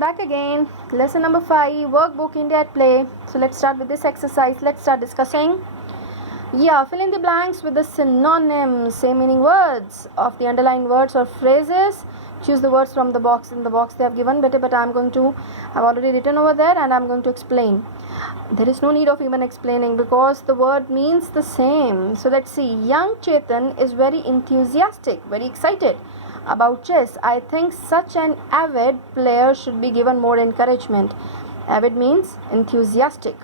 Back again, lesson number 5, workbook India at play. So let's start with this exercise. Let's start discussing. Yeah, fill in the blanks with the synonyms, same meaning words of the underlined words or phrases. Choose the words from the box. In the box they have given, but I've already written over there and I'm going to explain. There is no need of even explaining because the word means the same. So let's see. Young Chetan is very enthusiastic, very excited about chess. I think such an avid player should be given more encouragement. Avid means enthusiastic,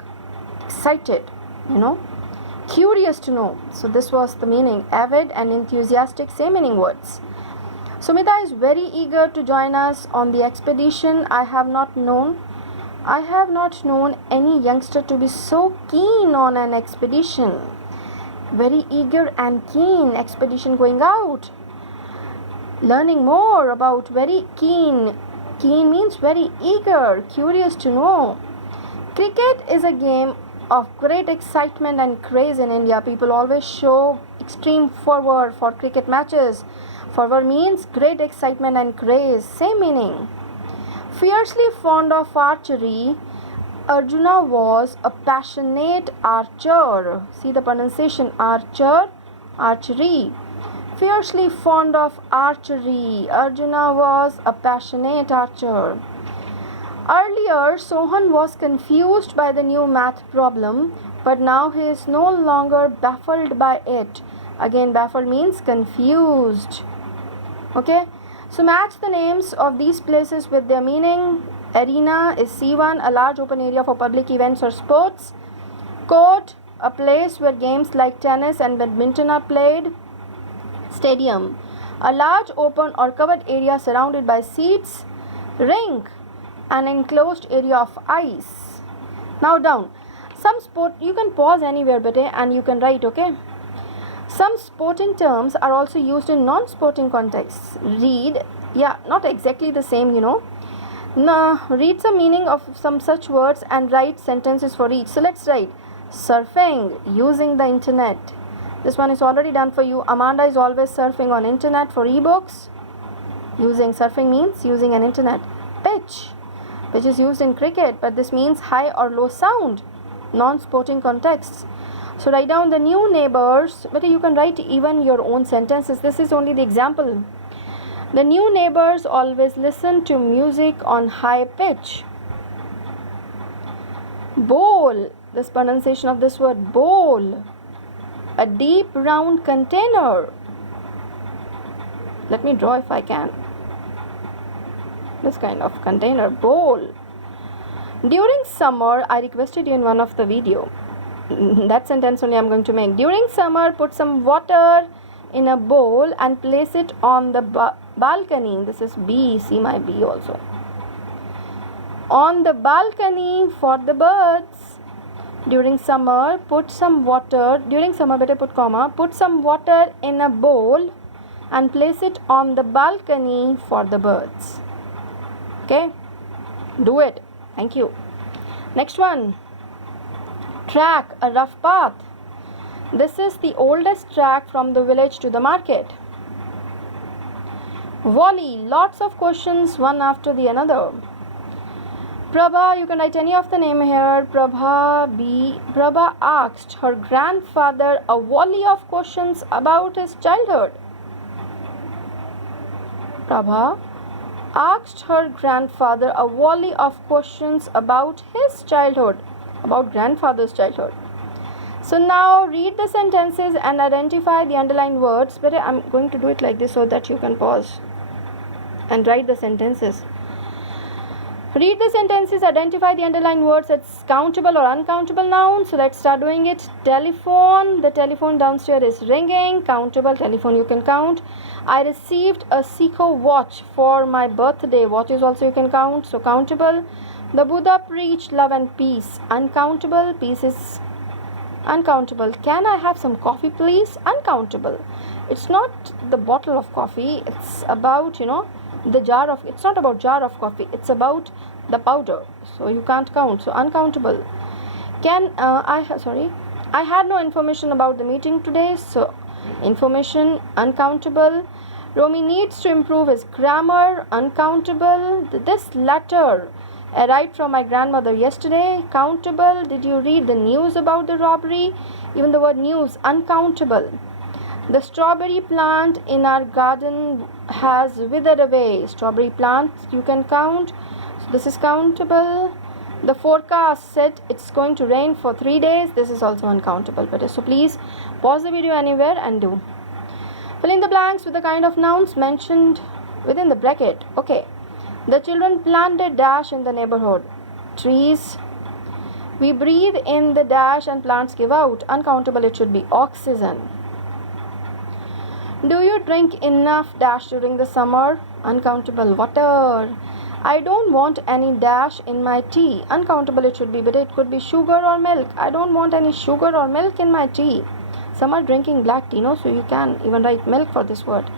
excited, curious to know. So this was the meaning. Avid and enthusiastic, same meaning words. Sumita is very eager to join us on the expedition. I have not known any youngster to be so keen on an expedition. Very eager and keen. Expedition, going out, learning more about. Very keen. Keen means very eager, curious to know. Cricket is a game of great excitement and craze in India. People always show extreme fervor for cricket matches. Fervor means great excitement and craze, same meaning. Fiercely fond of archery, Arjuna was a passionate archer. See the pronunciation, archer, archery. Fiercely fond of archery, Arjuna was a passionate archer. Earlier, Sohan was confused by the new math problem, but now he is no longer baffled by it. Again, baffled means confused. Okay, so match the names of these places with their meaning. Arena is C1, a large open area for public events or sports. Court, a place where games like tennis and badminton are played. Stadium, a large open or covered area surrounded by seats. Rink, an enclosed area of ice. Now down. Some sport, you can pause anywhere and you can write, okay? Some sporting terms are also used in non-sporting contexts. Read, yeah, not exactly the same, No, read the meaning of some such words and write sentences for each. So let's write surfing, using the internet. This one is already done for you. Amanda is always surfing on internet for ebooks. Surfing means using an internet. Pitch, which is used in cricket, but this means high or low sound, non-sporting contexts. So write down the new neighbors, but you can write even your own sentences. This is only the example. The new neighbors always listen to music on high pitch. Bowl, this pronunciation of this word, bowl, a deep round container. Let me draw if I can. This kind of container, bowl. During summer, I requested you in one of the video. That sentence only I'm going to make. During summer, put some water in a bowl and place it on the balcony. This is B. See my B also. On the balcony for the birds. During summer, put some water. During summer, better put comma. Put some water in a bowl and place it on the balcony for the birds. Okay, do it. Thank you. Next one. Track, a rough path. This is the oldest track from the village to the market. Volley, lots of questions one after the another. Prabha, you can write any of the name here. Prabha B. Prabha asked her grandfather a volley of questions about his childhood. Prabha asked her grandfather a volley of questions about his childhood, about grandfather's childhood. So now read the sentences and identify the underlined words. But I'm going to do it like this so that you can pause and write the sentences. Read the sentences, identify the underlined words. It's countable or uncountable nouns. So let's start doing it. Telephone, the telephone downstairs is ringing. Countable, telephone you can count. I received a Seiko watch for my birthday. Watches also you can count, so countable. The Buddha preached love and peace. Uncountable, peace is uncountable. Can I have some coffee please? Uncountable. It's not the bottle of coffee, it's about, the jar of, it's not about jar of coffee, it's about the powder, so you can't count, so uncountable. I had no information about the meeting today, so information uncountable. Romy needs to improve his grammar. Uncountable. This letter arrived from my grandmother yesterday. Countable. Did you read the news about the robbery? Even the word news. Uncountable. The strawberry plant in our garden has withered away. Strawberry plant you can count. So this is countable. The forecast said it's going to rain for 3 days. This is also uncountable. But so please pause the video anywhere and do. Fill in the blanks with the kind of nouns mentioned within the bracket. Okay. The children planted dash in the neighborhood. Trees. We breathe in the dash and plants give out. Uncountable, it should be oxygen. Do you drink enough dash during the summer? Uncountable, water. I don't want any dash in my tea. Uncountable it should be, but it could be sugar or milk. I don't want any sugar or milk in my tea. Some are drinking black tea, no? So you can even write milk for this word.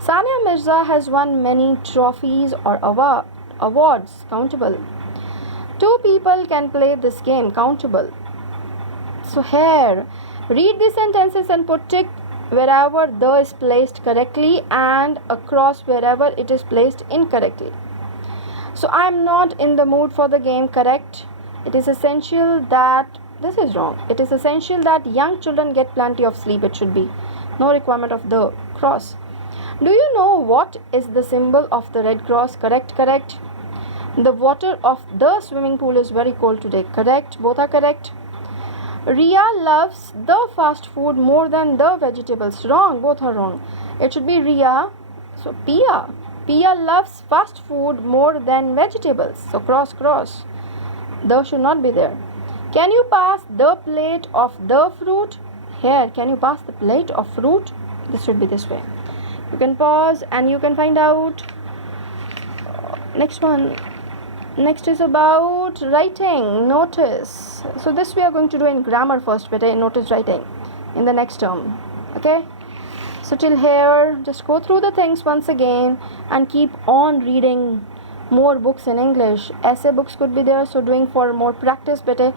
Sania Mirza has won many trophies or awards. Countable. 2 people can play this game. Countable. So here, read the sentences and put tick wherever the is placed correctly and across wherever it is placed incorrectly. So I am not in the mood for the game. Correct. It is essential that this is wrong. It is essential that young children get plenty of sleep. It should be no requirement of the cross. Do you know what is the symbol of the red cross? Correct. Correct. The water of the swimming pool is very cold today. Correct. Both are correct. Ria loves the fast food more than the vegetables. Wrong. Both are wrong. It should be Ria. So Pia. Pia loves fast food more than vegetables. So cross, cross. The should not be there. Can you pass the plate of the fruit? Here, can you pass the plate of fruit? This should be this way. You can pause and you can find out. Next one. Next is about writing. Notice. So this we are going to do in grammar first, but notice writing in the next term. Okay. So till here, just go through the things once again and keep on reading more books in English. Essay books could be there, so doing for more practice better,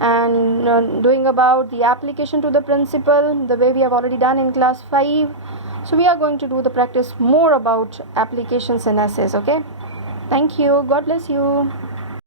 and doing about the application to the principle the way we have already done in class 5. So we are going to do the practice more about applications and essays. Okay. Thank you. God bless you.